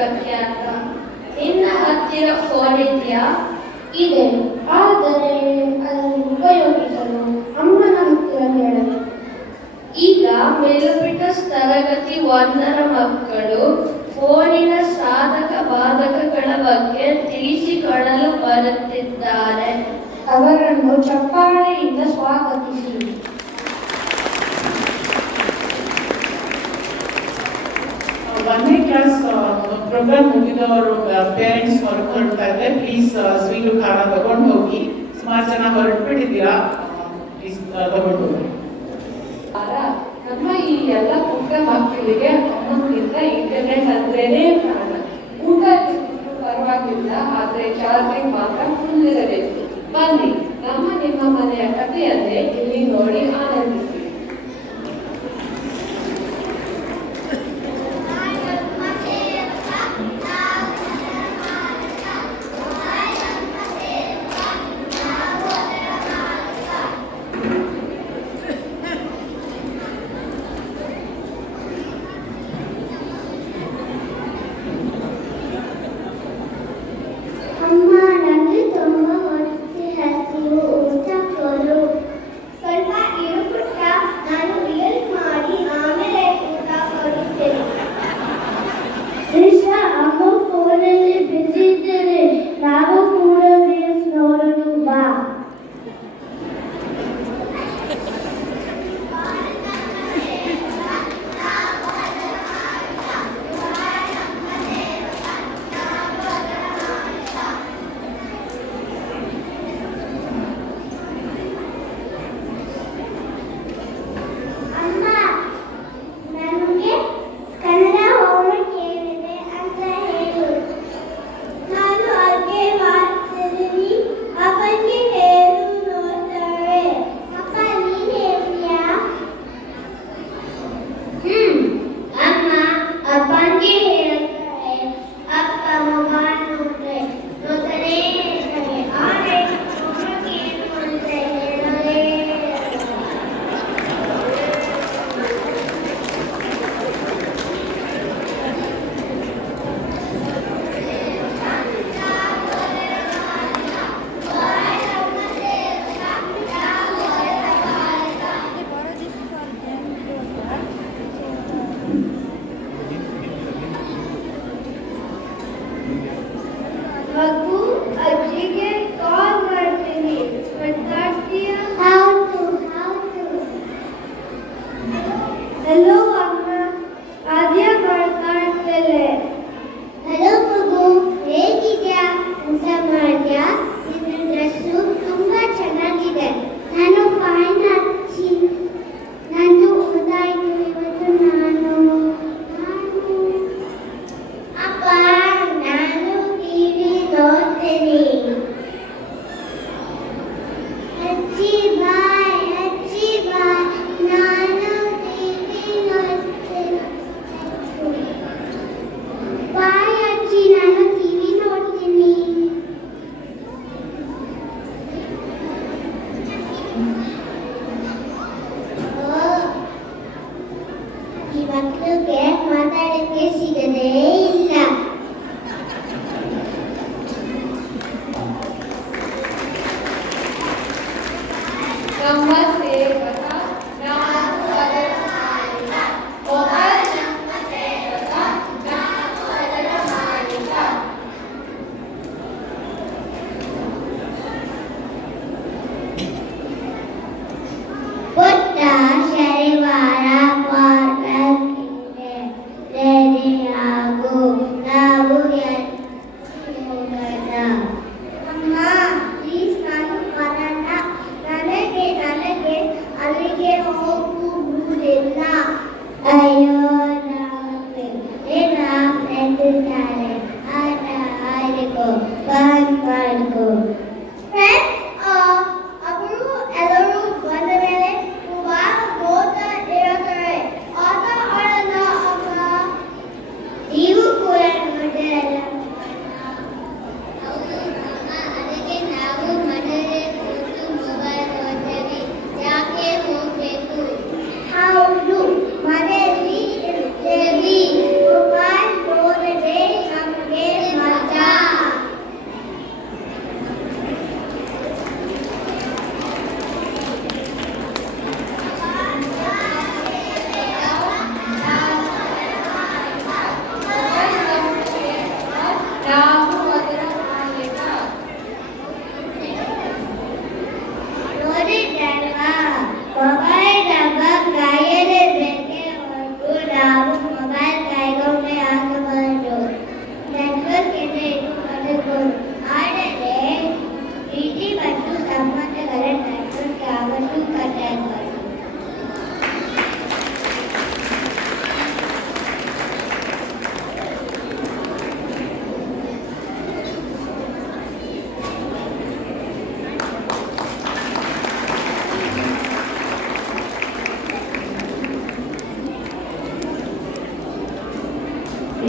ಸಂಪರ್ಕಕ್ಕೆ ಅಂತ. ನಿನ್ನ ಹತ್ತಿರ ಫೋನ್ ಇದೆಯಾ? ಇದೆ, ಆದರೆ ಅದನ್ನು ಉಪಯೋಗಿಸಲು ಅಮ್ಮನ ಹತ್ತಿರ ಹೇಳಬೇಕು. ಈಗ ಮೇಲುಬಿಟ್ಟ ತರಗತಿ 1ರ ಮಕ್ಕಳು ಫೋನಿನ ಸಾಧಕ ಬಾಧಕಗಳ ಬಗ್ಗೆ ತಿಳಿಸಿಕೊಡಲು ಬರುತ್ತಿದ್ದಾರೆ. ಅವರನ್ನು ಚಪ್ಪಾಳೆಯಿಂದ ಸ್ವಾಗತಿಸಿ. ಒಂದನೇ ಕ್ಲಾಸ್ ಪ್ರೋಗ್ರಾಮ್ ಮುಗಿದವರು ಪೇರೆಂಟ್ಸ್ ಹೊರಡ್ತಾ ಇದ್ರೆ ಪ್ಲೀಸ್ ಸ್ವೀಟು ಖಾರ ತಗೊಂಡು ಹೋಗಿ. ಸುಮಾರು ಜನ ಹೊರಟ್ಬಿಟ್ಟಿದ್ದೀರಾ, ಪ್ಲೀಸ್ ತಗೊಂಡು ಹೋಗಿ. ನಮ್ಮ ಈ ಎಲ್ಲ ಪುಟ್ಟ ಮಕ್ಕಳಿಗೆ ಅಮ್ಮನಿಂದ ಇಂಟರ್ನೆಟ್ ಅಂದ್ರೇನೆ ಪ್ರಾಣ. ಊಟ ಪರವಾಗಿಲ್ಲ, ಆದ್ರೆ ಚಾರ್ಜಿಂಗ್ ಮಾತ್ರ ಫುಲ್ ಇರಬೇಕು. ಬನ್ನಿ, ನಿಮ್ಮ ಮನೆಯ ಕಥೆಯನ್ನೇ ಇಲ್ಲಿ ನೋಡಿ ಆನಂದಿಸಿ. ಶನಿವಾರ ಪಾಠಕ್ಕೆ ರೆಡಿಯಾಗು.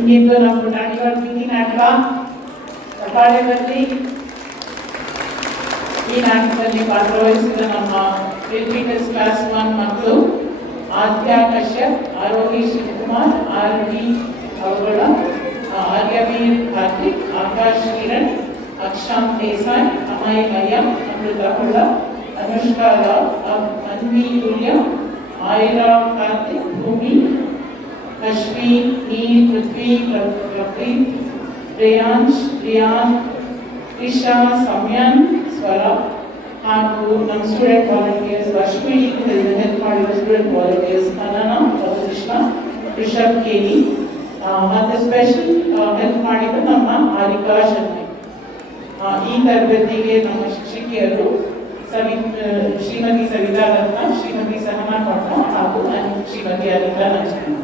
ನಿಮಗಿದ್ದು ನಮ್ಮ ಪುಟಾಣಿಗಳ ಬೀದಿ ನಾಟಕ ಚಪ್ಪಾಳೆ ಬರಲಿ. ಈ ನಾಟಕದಲ್ಲಿ ಭಾಗವಹಿಸಿದ ನಮ್ಮ ರಿಪೀಟರ್ಸ್ ಕ್ಲಾಸ್ 1 ಮಕ್ಕಳು ಆದ್ಯ ಕಶ್ಯಪ್, ಆರೋಹಿ ಶಿವಕುಮಾರ್, ಆರ್ವಿ ಅವಗಳ, ಆರ್ಯವೀರ್ ಕಾರ್ತಿಕ್, ಆಕಾಶ್ ಕಿರಣ್, ಅಕ್ಷಾಂತ್ ದೇಸಾಯಿ, ಅಮಯ್ ಮಯ್ಯ, ಅಮೃತ ಹುಳ್ಳ, ಅನುಷ್ಕಾ ರಾವ್, ಅನ್ವಿ ತುಲ್ಯ, ಆಯಿರಾ ಕಾರ್ತಿಕ್, ಭೂಮಿ, ಅಶ್ವಿ, ನೀಲ್, ಪೃಥ್ವಿ, ಪ್ರಪ್ರೀತ್, ರೇಯಾಂಶ್, ರಿಯಾನ್, ಇಶಾ, ಸಮಯನ್, ಸ್ವರ ಹಾಗೂ ನಮ್ಮ ಸ್ಟೂಡೆಂಟ್ ವಾಲಂಟಿಯರ್ಸ್ ಲಕ್ಷ್ಮಿ ಹೆಲ್ಪ್ ಮಾಡಿರೋ ಸ್ಟೂಡೆಂಟ್ ವಾಲಂಟಿಯರ್ಸ್ ಕನ್ನಡ, ಕೃಷ್ಣ, ರಿಷಬ್ ಕೇಲಿ ಮತ್ತು ಸ್ಪೆಷಲ್ ಹೆಲ್ಪ್ ಮಾಡಿದ್ದು ನಮ್ಮ ಆರಿಕಾ ಶರ್ಮೆ. ಈ ತರಬೇತಿಗೆ ನಮ್ಮ ಶಿಕ್ಷಕಿಯರು ಶ್ರೀಮತಿ ಸವಿತಾ ರತ್ನ, ಶ್ರೀಮತಿ ಸಹನಾ ಪಟ್ಟ ಹಾಗೂ ಶ್ರೀಮತಿ ಅನಿತಾ ನಜ್ಮಿ.